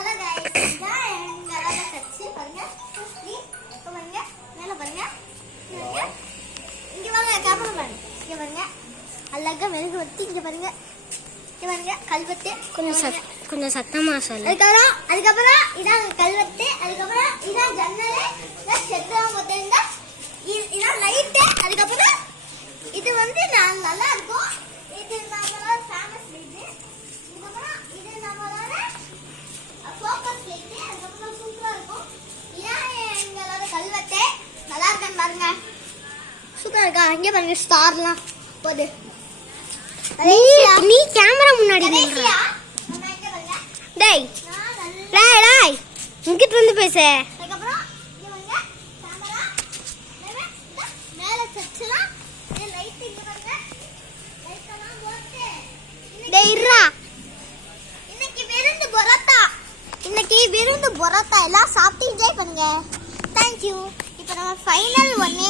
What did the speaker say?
Hello guys இதான் எங்களோட கட்சி பாருங்க இப்போ பாருங்க மேல பாருங்க இங்க வாங்க கேமராமேன் இங்க பாருங்க அழகா மெழுகு வத்தி இங்க பாருங்க கல்வெட்டு கொஞ்சம் சத்தமா சொல்லு. அதுக்கப்புறம் இதான் கல்வெட்டு, அதுக்கப்புறம் இதான் ஜன்னல், இதான் செட்லாம் பார்த்தீங்க, இதான் லைட்டு, அதுக்கப்புறம் இது வந்து நல்லா இருக்கும். இது நம்மளோட ஃபேமஸ் லைட்டு, இதுக்கப்புறம் இது நம்மளோட ஃபோக்கஸ் லைட்டு, அதுக்கப்புறம் சூப்பரா இருக்கும். இதான் எங்களோட கல்வெட்டு. நல்லா இருக்கான்னு பாருங்க, சூப்பரா இருக்கா? இங்கே பாருங்க ஸ்டார்லாம் போகுது. நீ கேமரா முன்னாடி டேய் டேய் டேய் இங்கிட்டு வந்து பேசு. அதுக்கப்புறம் இங்க வாங்க கேமரா மேல செட்லாம் இந்த லைட் இங்க பாருங்க லைட்லாம் போட்டு டேய் இருடா. இன்னைக்கு விருந்து பரோட்டா எல்லாம் சாப்பிட்டு என்ஜாய் பண்ணுங்க. Thank you. இப்போ நம்ம ஃபைனல் 1